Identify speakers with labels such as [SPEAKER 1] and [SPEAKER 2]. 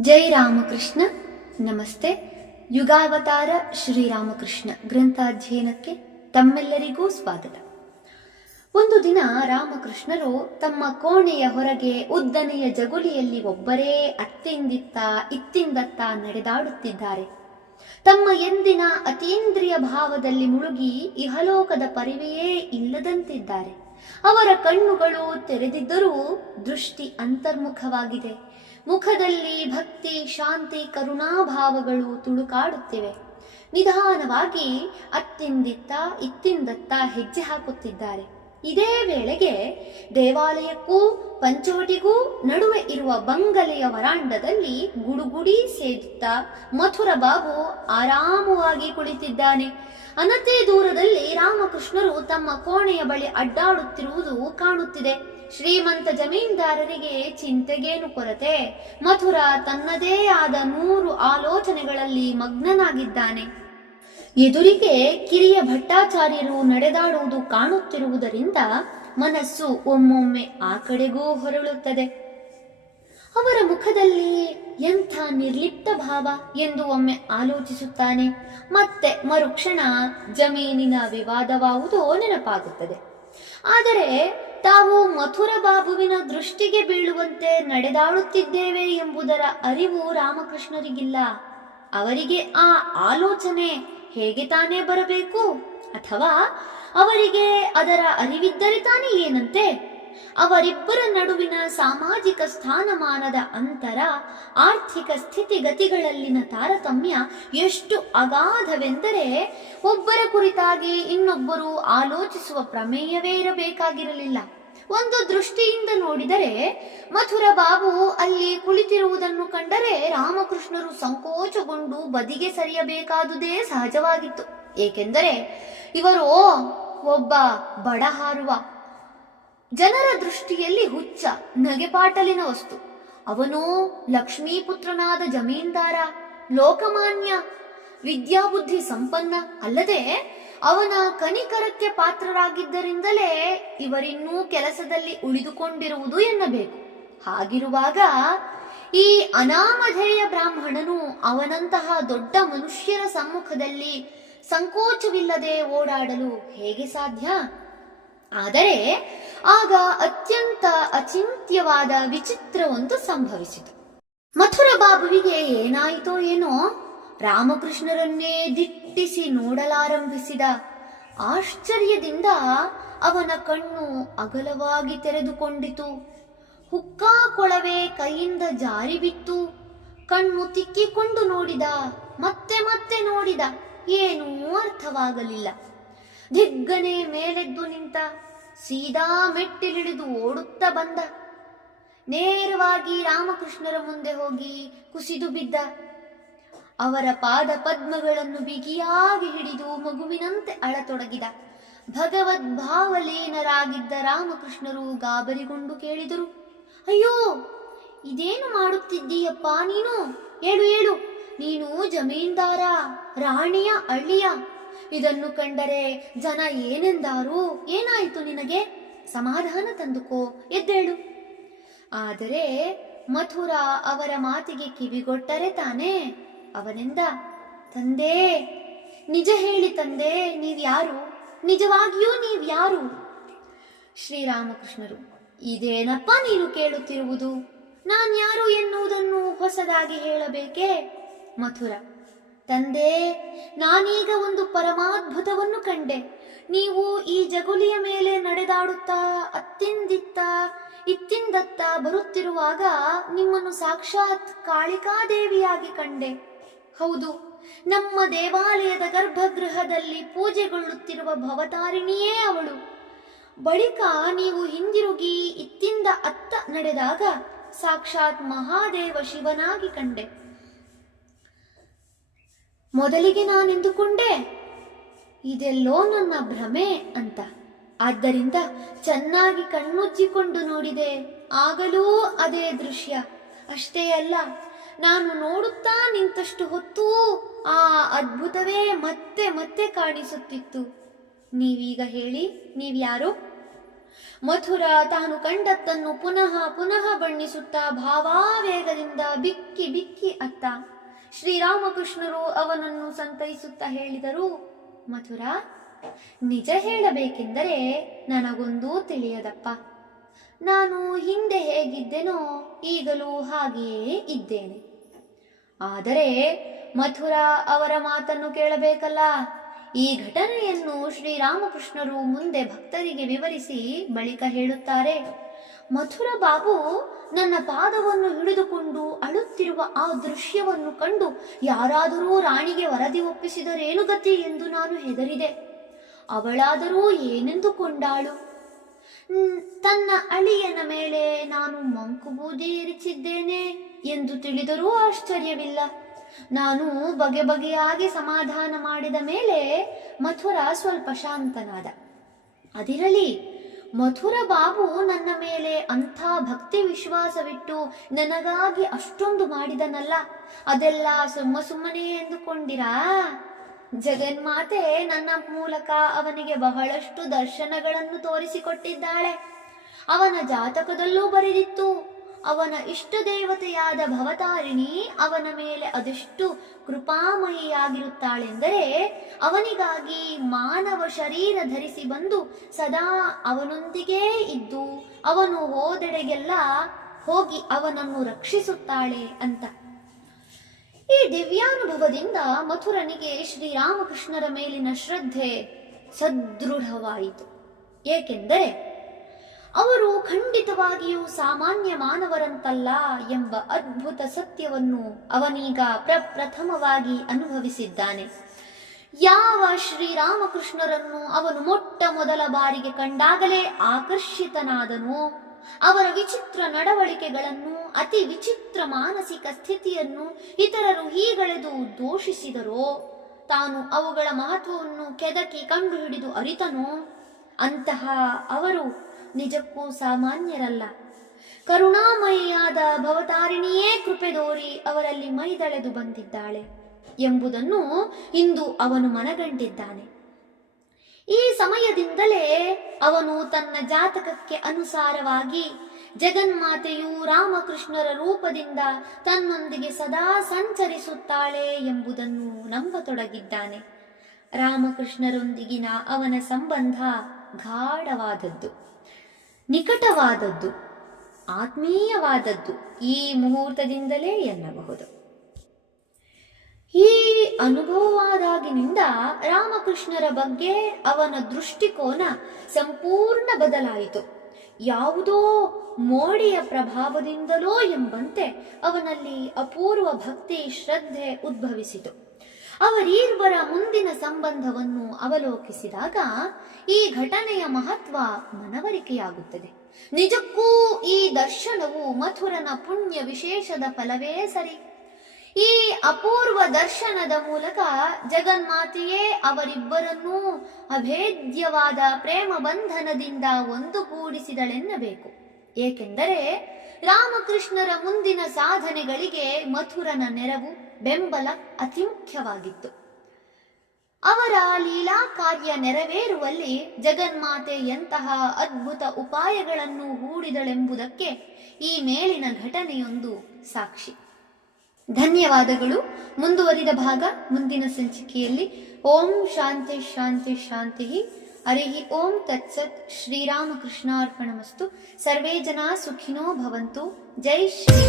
[SPEAKER 1] ಜೈ ರಾಮಕೃಷ್ಣ. ನಮಸ್ತೆ. ಯುಗಾವತಾರ ಶ್ರೀರಾಮಕೃಷ್ಣ ಗ್ರಂಥಾಧ್ಯಯನಕ್ಕೆ ತಮ್ಮೆಲ್ಲರಿಗೂ ಸ್ವಾಗತ. ಒಂದು ದಿನ ರಾಮಕೃಷ್ಣರು ತಮ್ಮ ಕೋಣೆಯ ಹೊರಗೆ ಉದ್ದನೆಯ ಜಗುಲಿಯಲ್ಲಿ ಒಬ್ಬರೇ ಅತ್ತಿಂದಿತ್ತ, ಇತ್ತಿಂದತ್ತ ನಡೆದಾಡುತ್ತಿದ್ದಾರೆ. ತಮ್ಮ ಎಂದಿನ ಅತೀಂದ್ರಿಯ ಭಾವದಲ್ಲಿ ಮುಳುಗಿ ಇಹಲೋಕದ ಪರಿವೆಯೇ ಇಲ್ಲದಂತಿದ್ದಾರೆ. ಅವರ ಕಣ್ಣುಗಳು ತೆರೆದಿದ್ದರೂ ದೃಷ್ಟಿ ಅಂತರ್ಮುಖವಾಗಿದೆ. ಮುಖದಲ್ಲಿ ಭಕ್ತಿ, ಶಾಂತಿ, ಕರುಣಾಭಾವಗಳು ತುಳುಕಾಡುತ್ತಿವೆ. ನಿಧಾನವಾಗಿ ಅತ್ತಿಂದಿತ್ತ, ಇತ್ತಿಂದತ್ತ ಹೆಜ್ಜೆ ಹಾಕುತ್ತಿದ್ದಾರೆ. ಇದೇ ವೇಳೆಗೆ ದೇವಾಲಯಕ್ಕೂ, ಪಂಚವಟಿಗೂ ನಡುವೆ ಇರುವ ಬಂಗಲೆಯ ವರಾಂಡದಲ್ಲಿ ಗುಡುಗುಡಿ ಸೇದುತ್ತ ಮಥುರ ಬಾಬು ಆರಾಮವಾಗಿ ಕುಳಿತಿದ್ದಾನೆ. ಅನತೇ ದೂರದಲ್ಲಿ ರಾಮಕೃಷ್ಣರು ತಮ್ಮ ಕೋಣೆಯ ಬಳಿ ಅಡ್ಡಾಡುತ್ತಿರುವುದು ಕಾಣುತ್ತಿದೆ. ಶ್ರೀಮಂತ ಜಮೀನ್ದಾರರಿಗೆ ಚಿಂತೆಗೇನು ಕೊರತೆ? ಮಥುರ ತನ್ನದೇ ಆದ ನೂರು ಆಲೋಚನೆಗಳಲ್ಲಿ ಮಗ್ನನಾಗಿದ್ದಾನೆ. ಎದುರಿಗೆ ಕಿರಿಯ ಭಟ್ಟಾಚಾರ್ಯರು ನಡೆದಾಡುವುದು ಕಾಣುತ್ತಿರುವುದರಿಂದ ಮನಸ್ಸು ಒಮ್ಮೊಮ್ಮೆ ಆ ಕಡೆಗೂ ಹೊರಳುತ್ತದೆ. ಅವರ ಮುಖದಲ್ಲಿ ಎಂಥ ನಿರ್ಲಿಪ್ತ ಭಾವ ಎಂದು ಒಮ್ಮೆ ಆಲೋಚಿಸುತ್ತಾನೆ. ಮತ್ತೆ ಮರುಕ್ಷಣ ಜಮೀನಿನ ವಿವಾದವಾಗುವುದು ನೆನಪಾಗುತ್ತದೆ. ಆದರೆ ತಾವು ಮಥುರ ಬಾಬುವಿನ ದೃಷ್ಟಿಗೆ ಬೀಳುವಂತೆ ನಡೆದಾಡುತ್ತಿದ್ದೇವೆ ಎಂಬುದರ ಅರಿವು ರಾಮಕೃಷ್ಣರಿಗಿಲ್ಲ. ಅವರಿಗೆ ಆ ಆಲೋಚನೆ ಹೇಗೆ ತಾನೇ ಬರಬೇಕು? ಅಥವಾ ಅವರಿಗೆ ಅದರ ಅರಿವಿದ್ದರೆ ತಾನೇ ಏನಂತೆ? ಅವರಿಬ್ಬರ ನಡುವಿನ ಸಾಮಾಜಿಕ ಸ್ಥಾನಮಾನದ ಅಂತರ, ಆರ್ಥಿಕ ಸ್ಥಿತಿಗತಿಗಳಲ್ಲಿನ ತಾರತಮ್ಯ ಎಷ್ಟು ಅಗಾಧವೆಂದರೆ ಒಬ್ಬರ ಕುರಿತಾಗಿ ಇನ್ನೊಬ್ಬರು ಆಲೋಚಿಸುವ ಪ್ರಮೇಯವೇ ಇರಬೇಕಾಗಿರಲಿಲ್ಲ. ಒಂದು ದೃಷ್ಟಿಯಿಂದ ನೋಡಿದರೆ ಮಥುರ ಬಾಬು ಅಲ್ಲಿ ಕುಳಿತಿರುವುದನ್ನು ಕಂಡರೆ ರಾಮಕೃಷ್ಣರು ಸಂಕೋಚಗೊಂಡು ಬದಿಗೆ ಸರಿಯಬೇಕಾದುದೇ ಸಹಜವಾಗಿತ್ತು. ಏಕೆಂದರೆ ಇವರು ಒಬ್ಬ ಬಡ ಹಾರುವ ಜನರ ದೃಷ್ಟಿಯಲ್ಲಿ ಹುಚ್ಚ ನಗೆಪಾಟಲಿನ ವಸ್ತು. ಅವನು ಲಕ್ಷ್ಮೀಪುತ್ರನಾದ ಜಮೀನ್ದಾರ, ಲೋಕಮಾನ್ಯ, ವಿದ್ಯಾಬುದ್ಧಿ ಸಂಪನ್ನ, ಅಲ್ಲದೆ ಅವನ ಕನಿಕರಕ್ಕೆ ಪಾತ್ರರಾಗಿದ್ದರಿಂದಲೇ ಇವರಿನ್ನೂ ಕೆಲಸದಲ್ಲಿ ಉಳಿದುಕೊಂಡಿರುವುದು ಎನ್ನಬೇಕು. ಹಾಗಿರುವಾಗ ಈ ಅನಾಮಧೇಯ ಬ್ರಾಹ್ಮಣನು ಅವನಂತಹ ದೊಡ್ಡ ಮನುಷ್ಯರ ಸಮ್ಮುಖದಲ್ಲಿ ಸಂಕೋಚವಿಲ್ಲದೆ ಓಡಾಡಲು ಹೇಗೆ ಸಾಧ್ಯ? ಆದರೆ ಆಗ ಅತ್ಯಂತ ಅಚಿಂತ್ಯವಾದ ವಿಚಿತ್ರವೊಂದು ಸಂಭವಿಸಿತು. ಮಥುರ ಬಾಬುವಿಗೆ ಏನಾಯಿತೋ ಏನೋ ರಾಮಕೃಷ್ಣರನ್ನೇ ದಿಟ್ಟಿಸಿ ನೋಡಲಾರಂಭಿಸಿದ. ಆಶ್ಚರ್ಯದಿಂದ ಅವನ ಕಣ್ಣು ಅಗಲವಾಗಿ ತೆರೆದುಕೊಂಡಿತು. ಹುಕ್ಕಾ ಕೊಳವೆ ಕೈಯಿಂದ ಜಾರಿ ಬಿತ್ತು ಕಣ್ಣು ತಿಕ್ಕಿಕೊಂಡು ನೋಡಿದ, ಮತ್ತೆ ಮತ್ತೆ ನೋಡಿದ, ಏನೂ ಅರ್ಥವಾಗಲಿಲ್ಲ. ದಿಗ್ಗನೆ ಮೇಲೆದ್ದು ನಿಂತ ಸೀದಾ ಮೆಟ್ಟಿಲಿಳಿದು ಓಡುತ್ತ ಬಂದ. ನೇರವಾಗಿ ರಾಮಕೃಷ್ಣರ ಮುಂದೆ ಹೋಗಿ ಕುಸಿದು ಬಿದ್ದ. ಅವರ ಪಾದ ಪದ್ಮಗಳನ್ನು ಬಿಗಿಯಾಗಿ ಹಿಡಿದು ಮಗುವಿನಂತೆ ಅಳತೊಡಗಿದ. ಭಗವದ್ಭಾವಲೀನರಾಗಿದ್ದ ರಾಮಕೃಷ್ಣರು ಗಾಬರಿಗೊಂಡು ಕೇಳಿದರು, ಅಯ್ಯೋ, ಇದೇನು ಮಾಡುತ್ತಿದ್ದೀಯಪ್ಪ ನೀನು? ಹೇಳು ಹೇಳು ನೀನು ಜಮೀನ್ದಾರ, ರಾಣಿಯ ಅಳ್ಳಿಯ ಇದನ್ನು ಕಂಡರೆ ಜನ ಏನೆಂದಾರು ಏನಾಯಿತು ನಿನಗೆ? ಸಮಾಧಾನ ತಂದುಕೋ, ಎದ್ದೇಳು. ಆದರೆ ಮಥುರ ಅವರ ಮಾತಿಗೆ ಕಿವಿಗೊಟ್ಟರೆ ತಾನೇ? ಅವನಿಂದ, ತಂದೆ, ನಿಜ ಹೇಳಿ ತಂದೆ, ನೀವ್ಯಾರು? ನಿಜವಾಗಿಯೂ ನೀವ್ಯಾರು? ಶ್ರೀರಾಮಕೃಷ್ಣರು, ಇದೇನಪ್ಪ ನೀನು ಕೇಳುತ್ತಿರುವುದು? ನಾನ್ಯಾರು ಎನ್ನುವುದನ್ನು ಹೊಸದಾಗಿ ಹೇಳಬೇಕೇ? ಮಥುರ ತಂದೆ, ನಾನೀಗ ಒಂದು ಪರಮಾದ್ಭುತವನ್ನು ಕಂಡೆ. ನೀವು ಈ ಜಗುಲಿಯ ಮೇಲೆ ನಡೆದಾಡುತ್ತಾ, ಅತ್ತಿಂದಿತ್ತ, ಇತ್ತಿಂದತ್ತ ಬರುತ್ತಿರುವಾಗ ನಿಮ್ಮನ್ನು ಸಾಕ್ಷಾತ್ ಕಾಳಿಕಾದೇವಿಯಾಗಿ ಕಂಡೆ. ಹೌದು, ನಮ್ಮ ದೇವಾಲಯದ ಗರ್ಭಗೃಹದಲ್ಲಿ ಪೂಜೆಗೊಳ್ಳುತ್ತಿರುವ ಭವತಾರಿಣಿಯೇ ಅವಳು. ಬಳಿಕ ನೀವು ಹಿಂದಿರುಗಿ ಇತ್ತಿಂದ ಅತ್ತ ನಡೆದಾಗ ಸಾಕ್ಷಾತ್ ಮಹಾದೇವ ಶಿವನಾಗಿ ಕಂಡೆ. ಮೊದಲಿಗೆ ನಾನೆಂದುಕೊಂಡೆ? ಇದೆಲ್ಲೋ ನನ್ನ ಭ್ರಮೆ ಅಂತ. ಆದ್ದರಿಂದ ಚೆನ್ನಾಗಿ ಕಣ್ಣುಜ್ಜಿಕೊಂಡು ನೋಡಿದೆ. ಆಗಲೂ ಅದೇ ದೃಶ್ಯ. ಅಷ್ಟೇ ಅಲ್ಲ, ನಾನು ನೋಡುತ್ತಾ ನಿಂತಷ್ಟು ಹೊತ್ತೂ ಆ ಅದ್ಭುತವೇ ಮತ್ತೆ ಮತ್ತೆ ಕಾಣಿಸುತ್ತಿತ್ತು. ನೀವೀಗ ಹೇಳಿ, ನೀವ್ಯಾರು? ಮಥುರ ತಾನು ಕಂಡದ್ದನ್ನು ಪುನಃ ಪುನಃ ಬಣ್ಣಿಸುತ್ತಾ ಭಾವಾವೇಗದಿಂದ ಬಿಕ್ಕಿ ಬಿಕ್ಕಿ ಅತ್ತ. ಶ್ರೀರಾಮಕೃಷ್ಣರು ಅವನನ್ನು ಸಂತೈಸುತ್ತಾ ಹೇಳಿದರು, ಮಥುರ, ನಿಜ ಹೇಳಬೇಕೆಂದರೆ ನನಗೊಂದೂ ತಿಳಿಯದಪ್ಪ. ನಾನು ಹಿಂದೆ ಹೇಗಿದ್ದೆನೋ ಈಗಲೂ ಹಾಗೆಯೇ ಇದ್ದೇನೆ. ಆದರೆ ಮಥುರ ಅವರ ಮಾತನ್ನು ಕೇಳಬೇಕಲ್ಲ? ಈ ಘಟನೆಯನ್ನು ಶ್ರೀರಾಮಕೃಷ್ಣರು ಮುಂದೆ ಭಕ್ತರಿಗೆ ವಿವರಿಸಿ ಬಳಿಕ ಹೇಳುತ್ತಾರೆ. ಮಥುರ ಬಾಬು ನನ್ನ ಪಾದವನ್ನು ಹಿಡಿದುಕೊಂಡು ಅಳುತ್ತಿರುವ ಆ ದೃಶ್ಯವನ್ನು ಕಂಡು ಯಾರಾದರೂ ರಾಣಿಗೆ ವರದಿ ಒಪ್ಪಿಸಿದರೇನು ಗತಿ ಎಂದು ನಾನು ಹೆದರಿದೆ. ಅವಳಾದರೂ ಏನೆಂದುಕೊಂಡಾಳು? ಕೊಂಡಾಳು ತನ್ನ ಅಳಿಯನ ಮೇಲೆ ನಾನು ಮಂಕು ಬೂದಿ ಇರಿಸಿದ್ದೇನೆ ಎಂದು ತಿಳಿದರೂ ಆಶ್ಚರ್ಯವಿಲ್ಲ. ನಾನು ಬಗೆ ಬಗೆಯಾಗಿ ಸಮಾಧಾನ ಮಾಡಿದ ಮೇಲೆ ಮಥುರ ಸ್ವಲ್ಪ ಶಾಂತನಾದ. ಅದಿರಲಿ, ಮಥುರ ಬಾಬು ನನ್ನ ಮೇಲೆ ಅಂಥ ಭಕ್ತಿ ವಿಶ್ವಾಸವಿಟ್ಟು ನನಗಾಗಿ ಅಷ್ಟೊಂದು ಮಾಡಿದನಲ್ಲ, ಅದೆಲ್ಲ ಸುಮ್ಮ ಸುಮ್ಮನೆ ಎಂದುಕೊಂಡಿರಾ? ಜಗನ್ಮಾತೆ ನನ್ನ ಮೂಲಕ ಅವನಿಗೆ ಬಹಳಷ್ಟು ದರ್ಶನಗಳನ್ನು ತೋರಿಸಿಕೊಟ್ಟಿದ್ದಾಳೆ. ಅವನ ಜಾತಕದಲ್ಲೂ ಬರೆದಿತ್ತು ಅವನ ಇಷ್ಟ ದೇವತೆಯಾದ ಭವತಾರಿಣಿ ಅವನ ಮೇಲೆ ಅದೆಷ್ಟು ಕೃಪಾಮಯಿಯಾಗಿರುತ್ತಾಳೆಂದರೆ ಅವನಿಗಾಗಿ ಮಾನವ ಶರೀರ ಧರಿಸಿ ಬಂದು ಸದಾ ಅವನೊಂದಿಗೇ ಇದ್ದು ಅವನು ಹೋದೆಡೆಗೆಲ್ಲ ಹೋಗಿ ಅವನನ್ನು ರಕ್ಷಿಸುತ್ತಾಳೆ ಅಂತ. ಈ ದಿವ್ಯಾನುಭವದಿಂದ ಮಥುರನಿಗೆ ಶ್ರೀರಾಮಕೃಷ್ಣರ ಮೇಲಿನ ಶ್ರದ್ಧೆ ಸದೃಢವಾಯಿತು. ಏಕೆಂದರೆ ಅವರು ಖಂಡಿತವಾಗಿಯೂ ಸಾಮಾನ್ಯ ಮಾನವರಂತಲ್ಲ ಎಂಬ ಅದ್ಭುತ ಸತ್ಯವನ್ನು ಅವನೀಗ ಪ್ರಪ್ರಥಮವಾಗಿ ಅನುಭವಿಸಿದ್ದಾನೆ. ಯಾವ ಶ್ರೀರಾಮಕೃಷ್ಣರನ್ನು ಅವನು ಮೊಟ್ಟ ಮೊದಲ ಬಾರಿಗೆ ಕಂಡಾಗಲೇ ಆಕರ್ಷಿತನಾದನೋ, ಅವರ ವಿಚಿತ್ರ ನಡವಳಿಕೆಗಳನ್ನು, ಅತಿ ವಿಚಿತ್ರ ಮಾನಸಿಕ ಸ್ಥಿತಿಯನ್ನು ಇತರರು ಹೀಗಳೆದು ದೋಷಿಸಿದರೋ, ತಾನು ಅವುಗಳ ಮಹತ್ವವನ್ನು ಕೆದಕಿ ಕಂಡುಹಿಡಿದು ಅರಿತನೋ, ಅಂತಹ ಅವರು ನಿಜಕ್ಕೂ ಸಾಮಾನ್ಯರಲ್ಲ. ಕರುಣಾಮಯಿಯಾದ ಭವತಾರಿಣಿಯೇ ಕೃಪೆ ದೋರಿ ಅವರಲ್ಲಿ ಮೈದಳೆದು ಬಂದಿದ್ದಾಳೆ ಎಂಬುದನ್ನು ಇಂದು ಅವನು ಮನಗಂಡಿದ್ದಾನೆ. ಈ ಸಮಯದಿಂದಲೇ ಅವನು ತನ್ನ ಜಾತಕಕ್ಕೆ ಅನುಸಾರವಾಗಿ ಜಗನ್ಮಾತೆಯು ರಾಮಕೃಷ್ಣರ ರೂಪದಿಂದ ತನ್ನೊಂದಿಗೆ ಸದಾ ಸಂಚರಿಸುತ್ತಾಳೆ ಎಂಬುದನ್ನು ನಂಬತೊಡಗಿದ್ದಾನೆ. ರಾಮಕೃಷ್ಣರೊಂದಿಗಿನ ಅವನ ಸಂಬಂಧ ಗಾಢವಾದದ್ದು. ನಿಕಟವಾದದ್ದು, ಆತ್ಮೀಯವಾದದ್ದು ಈ ಮುಹೂರ್ತದಿಂದಲೇ ಎನ್ನಬಹುದು. ಈ ಅನುಭವವಾದಾಗಿನಿಂದ ರಾಮಕೃಷ್ಣರ ಬಗ್ಗೆ ಅವನ ದೃಷ್ಟಿಕೋನ ಸಂಪೂರ್ಣ ಬದಲಾಯಿತು. ಯಾವುದೋ ಮೋಡಿಯ ಪ್ರಭಾವದಿಂದಲೋ ಎಂಬಂತೆ ಅವನಲ್ಲಿ ಅಪೂರ್ವ ಭಕ್ತಿ, ಶ್ರದ್ಧೆ ಉದ್ಭವಿಸಿತು. ಅವರೀರ್ವರ ಮುಂದಿನ ಸಂಬಂಧವನ್ನು ಅವಲೋಕಿಸಿದಾಗ ಈ ಘಟನೆಯ ಮಹತ್ವ ಮನವರಿಕೆಯಾಗುತ್ತದೆ. ನಿಜಕ್ಕೂ ಈ ದರ್ಶನವು ಮಥುರನ ಪುಣ್ಯ ವಿಶೇಷದ ಫಲವೇ ಸರಿ. ಈ ಅಪೂರ್ವ ದರ್ಶನದ ಮೂಲಕ ಜಗನ್ಮಾತೆಯೇ ಅವರಿಬ್ಬರನ್ನೂ ಅಭೇದ್ಯವಾದ ಪ್ರೇಮ ಬಂಧನದಿಂದ ಒಂದುಗೂಡಿಸಿದಳೆನ್ನಬೇಕು. ಏಕೆಂದರೆ ರಾಮಕೃಷ್ಣರ ಮುಂದಿನ ಸಾಧನೆಗಳಿಗೆ ಮಥುರನ ನೆರವು ಬೆಂಬಲ ಅತಿ ಮುಖ್ಯವಾಗಿತ್ತು ಅವರ ಲೀಲಾ ಕಾರ್ಯ ನೆರವೇರುವಲ್ಲಿ ಜಗನ್ಮಾತೆ ಎಂತಹ ಅದ್ಭುತ ಉಪಾಯಗಳನ್ನು ಹೂಡಿದಳೆಂಬುದಕ್ಕೆ ಈ ಮೇಲಿನ ಘಟನೆಯೊಂದು ಸಾಕ್ಷಿ. ಧನ್ಯವಾದಗಳು. ಮುಂದುವರಿದ ಭಾಗ ಮುಂದಿನ ಸಂಚಿಕೆಯಲ್ಲಿ. ಓಂ ಶಾಂತಿ ಶಾಂತಿ ಶಾಂತಿ ಹರಿ ಓಂ ತತ್ಸತ್ ಶ್ರೀರಾಮಕೃಷ್ಣಾರ್ಪಣಮಸ್ತು. ಸರ್ವೇ ಜನ ಸುಖಿನೋ ಭವಂತು. ಜೈ ಶ್ರೀ